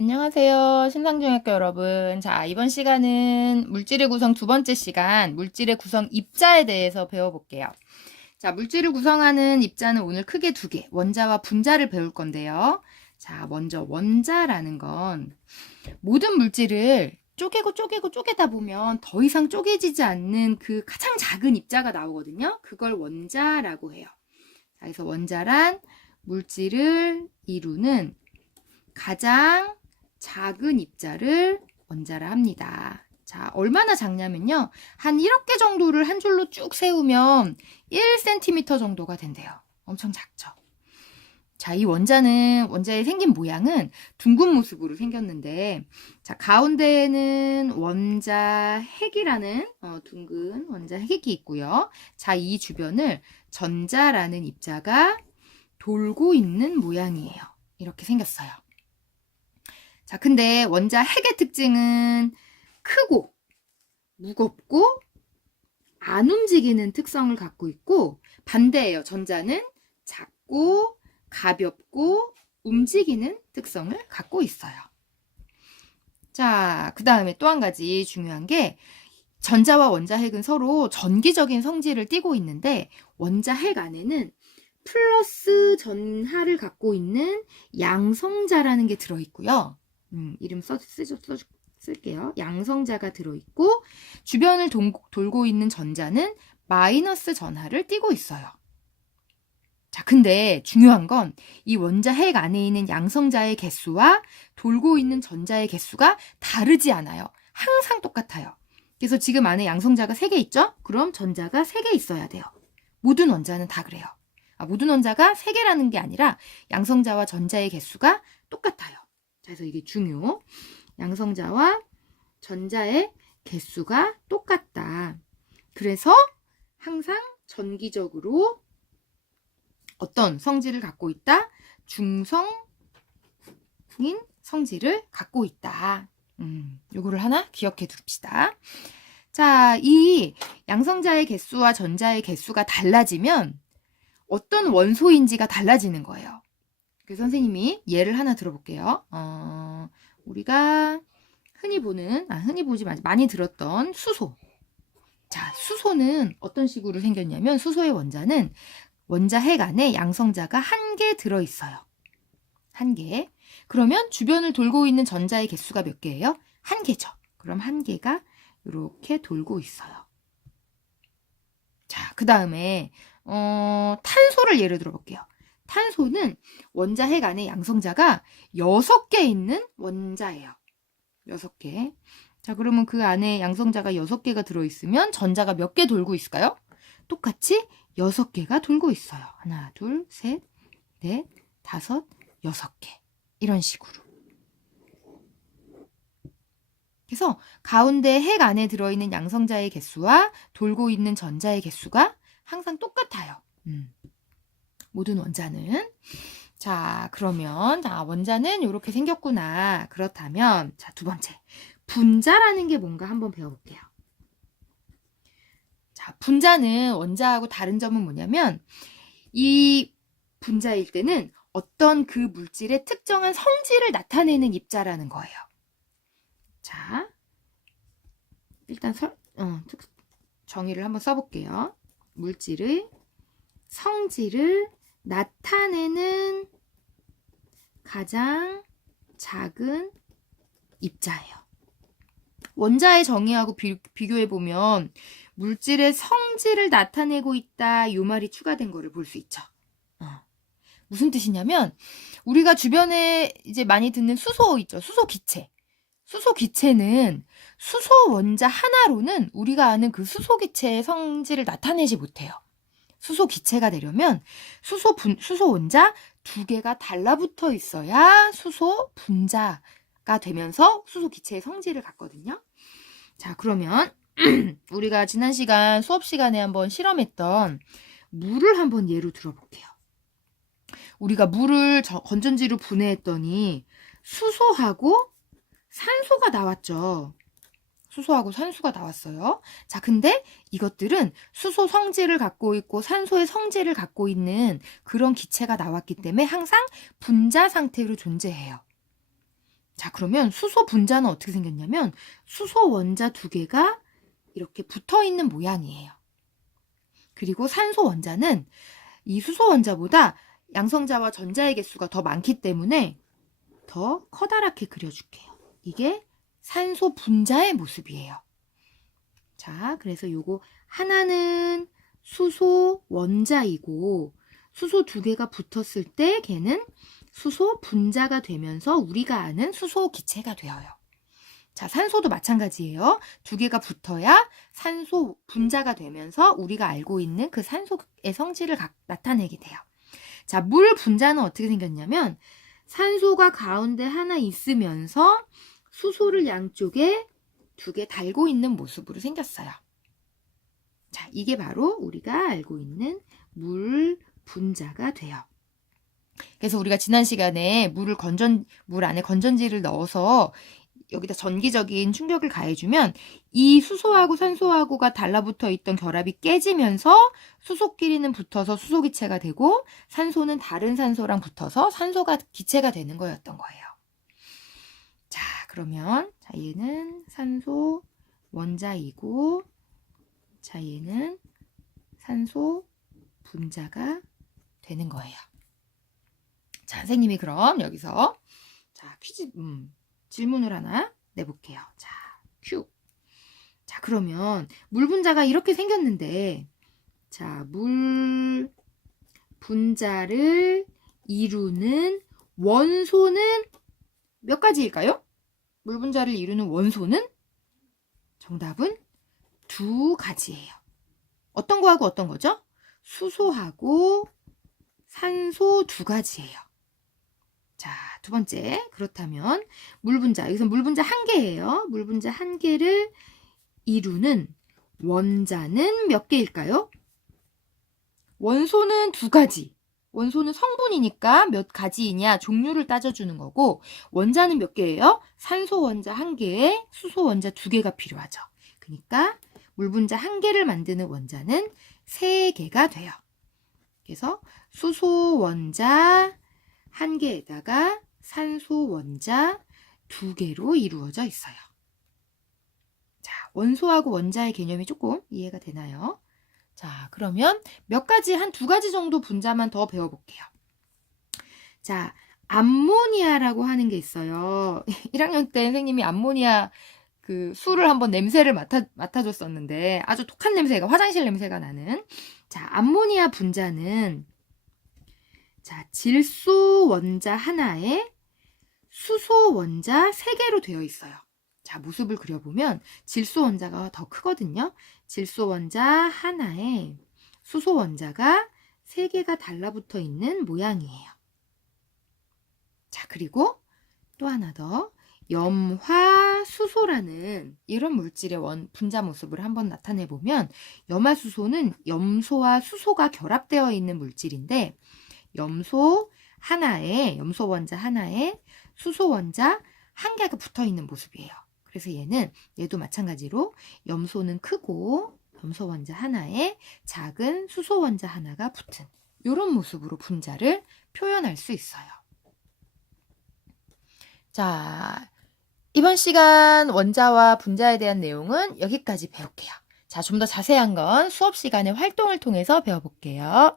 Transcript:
안녕하세요. 신상중학교 여러분. 자, 이번 시간은 물질의 구성 두 번째 시간, 물질의 구성 입자에 대해서 배워볼게요. 자, 물질을 구성하는 입자는 오늘 크게 두 개, 원자와 분자를 배울 건데요. 자, 먼저 원자라는 건 모든 물질을 쪼개다 보면 더 이상 쪼개지지 않는 그 가장 작은 입자가 나오거든요. 그걸 원자라고 해요. 자, 그래서 원자란 물질을 이루는 가장 작은 입자를 원자라 합니다. 자, 얼마나 작냐면요. 한 1억 개 정도를 한 줄로 쭉 세우면 1cm 정도가 된대요. 엄청 작죠. 자, 이 원자의 생긴 모양은 둥근 모습으로 생겼는데, 자, 가운데에는 원자 핵이라는 둥근 원자 핵이 있고요. 자, 이 주변을 전자라는 입자가 돌고 있는 모양이에요. 이렇게 생겼어요. 자, 근데 원자 핵의 특징은 크고 무겁고 안 움직이는 특성을 갖고 있고, 반대예요. 전자는 작고 가볍고 움직이는 특성을 갖고 있어요. 자, 그 다음에 또 한 가지 중요한 게 전자와 원자 핵은 서로 전기적인 성질을 띠고 있는데, 원자 핵 안에는 플러스 전하를 갖고 있는 양성자라는 게 들어있고요. 이름 쓸게요. 양성자가 들어있고, 주변을 돌고 있는 전자는 마이너스 전하를 띠고 있어요. 자, 근데 중요한 건 이 원자 핵 안에 있는 양성자의 개수와 돌고 있는 전자의 개수가 다르지 않아요. 항상 똑같아요. 그래서 지금 안에 양성자가 3개 있죠? 그럼 전자가 3개 있어야 돼요. 모든 원자는 다 그래요. 모든 원자가 3개라는 게 아니라 양성자와 전자의 개수가 똑같아요. 그래서 이게 중요. 양성자와 전자의 개수가 똑같다. 그래서 항상 전기적으로 어떤 성질을 갖고 있다? 중성인 성질을 갖고 있다. 요거를 하나 기억해 둡시다. 자, 이 양성자의 개수와 전자의 개수가 달라지면 어떤 원소인지가 달라지는 거예요. 그래서 선생님이 예를 하나 들어볼게요. 우리가 흔히 보지 말고 많이 들었던 수소. 자, 수소는 어떤 식으로 생겼냐면, 수소의 원자는 원자 핵 안에 양성자가 1개 들어있어요. 1개. 그러면 주변을 돌고 있는 전자의 개수가 몇 개예요? 1개죠. 그럼 1개가 이렇게 돌고 있어요. 자, 그 다음에 탄소를 예를 들어볼게요. 탄소는 원자 핵 안에 양성자가 6개 있는 원자예요. 6개. 자, 그러면 그 안에 양성자가 6개가 들어있으면 전자가 몇 개 돌고 있을까요? 똑같이 6개가 돌고 있어요. 하나, 둘, 셋, 넷, 다섯, 6개. 이런 식으로. 그래서 가운데 핵 안에 들어있는 양성자의 개수와 돌고 있는 전자의 개수가 항상 똑같아요. 모든 원자는. 자, 그러면 원자는 이렇게 생겼구나. 그렇다면 자, 두 번째. 분자라는 게 뭔가 한번 배워볼게요. 자, 분자는 원자하고 다른 점은 뭐냐면, 이 분자일 때는 어떤 그 물질의 특정한 성질을 나타내는 입자라는 거예요. 자, 일단 정의를 한번 써볼게요. 물질의 성질을 나타내는 가장 작은 입자예요. 원자의 정의하고 비교해보면 물질의 성질을 나타내고 있다, 이 말이 추가된 거를 볼 수 있죠. 무슨 뜻이냐면, 우리가 주변에 이제 많이 듣는 수소 있죠. 수소 기체. 수소 기체는 수소 원자 하나로는 우리가 아는 그 수소 기체의 성질을 나타내지 못해요. 수소 기체가 되려면 수소 원자 2개가 달라붙어 있어야 수소 분자가 되면서 수소 기체의 성질을 갖거든요. 자, 그러면 우리가 지난 시간 수업 시간에 한번 실험했던 물을 한번 예로 들어볼게요. 우리가 물을 건전지로 분해했더니 수소하고 산소가 나왔죠. 수소하고 산소가 나왔어요. 자, 근데 이것들은 수소 성질을 갖고 있고 산소의 성질을 갖고 있는 그런 기체가 나왔기 때문에 항상 분자 상태로 존재해요. 자, 그러면 수소 분자는 어떻게 생겼냐면 수소 원자 두 개가 이렇게 붙어 있는 모양이에요. 그리고 산소 원자는 이 수소 원자보다 양성자와 전자의 개수가 더 많기 때문에 더 커다랗게 그려줄게요. 이게 산소 분자의 모습이에요. 자, 그래서 요거 하나는 수소 원자이고 수소 두 개가 붙었을 때 걔는 수소 분자가 되면서 우리가 아는 수소 기체가 되어요. 자, 산소도 마찬가지예요. 두 개가 붙어야 산소 분자가 되면서 우리가 알고 있는 그 산소의 성질을 나타내게 돼요. 자, 물 분자는 어떻게 생겼냐면 산소가 가운데 하나 있으면서 수소를 양쪽에 두 개 달고 있는 모습으로 생겼어요. 자, 이게 바로 우리가 알고 있는 물 분자가 돼요. 그래서 우리가 지난 시간에 물 안에 건전지를 넣어서 여기다 전기적인 충격을 가해주면 이 수소하고 산소하고가 달라붙어 있던 결합이 깨지면서 수소끼리는 붙어서 수소기체가 되고 산소는 다른 산소랑 붙어서 산소가 기체가 되는 거였던 거예요. 자, 그러면 자, 얘는 산소 원자이고 자, 얘는 산소 분자가 되는 거예요. 자, 선생님이 그럼 여기서 자, 퀴즈 질문을 하나 내볼게요. 자, 큐. 자, 그러면 물 분자가 이렇게 생겼는데 자, 물 분자를 이루는 원소는 몇 가지일까요? 물 분자를 이루는 원소는 정답은 두 가지예요. 어떤 거하고 어떤 거죠? 수소하고 산소 두 가지예요. 자, 두 번째. 그렇다면 물 분자, 여기서 물 분자 한 개예요. 물 분자 한 개를 이루는 원자는 몇 개일까요? 원소는 두 가지. 원소는 성분이니까 몇 가지이냐 종류를 따져주는 거고 원자는 몇 개예요? 산소 원자 한 개에 수소 원자 두 개가 필요하죠. 그러니까 물 분자 한 개를 만드는 원자는 세 개가 돼요. 그래서 수소 원자 한 개에다가 산소 원자 두 개로 이루어져 있어요. 자, 원소하고 원자의 개념이 조금 이해가 되나요? 자, 그러면 몇 가지, 한 두 가지 정도 분자만 더 배워볼게요. 자, 암모니아라고 하는 게 있어요. 1학년 때 선생님이 암모니아 그 술을 한번 냄새를 맡아줬었는데 아주 독한 냄새가, 화장실 냄새가 나는. 자, 암모니아 분자는 자, 질소 원자 하나에 수소 원자 3개로 되어 있어요. 자, 모습을 그려보면 질소 원자가 더 크거든요. 질소 원자 하나에 수소 원자가 3개가 달라붙어 있는 모양이에요. 자, 그리고 또 하나 더 염화수소라는 이런 물질의 분자 모습을 한번 나타내 보면 염화수소는 염소와 수소가 결합되어 있는 물질인데 염소 원자 하나에 수소 원자 한 개가 붙어 있는 모습이에요. 그래서 얘도 마찬가지로 염소는 크고 염소 원자 하나에 작은 수소 원자 하나가 붙은 이런 모습으로 분자를 표현할 수 있어요. 자, 이번 시간 원자와 분자에 대한 내용은 여기까지 배울게요. 자, 좀 더 자세한 건 수업 시간의 활동을 통해서 배워볼게요.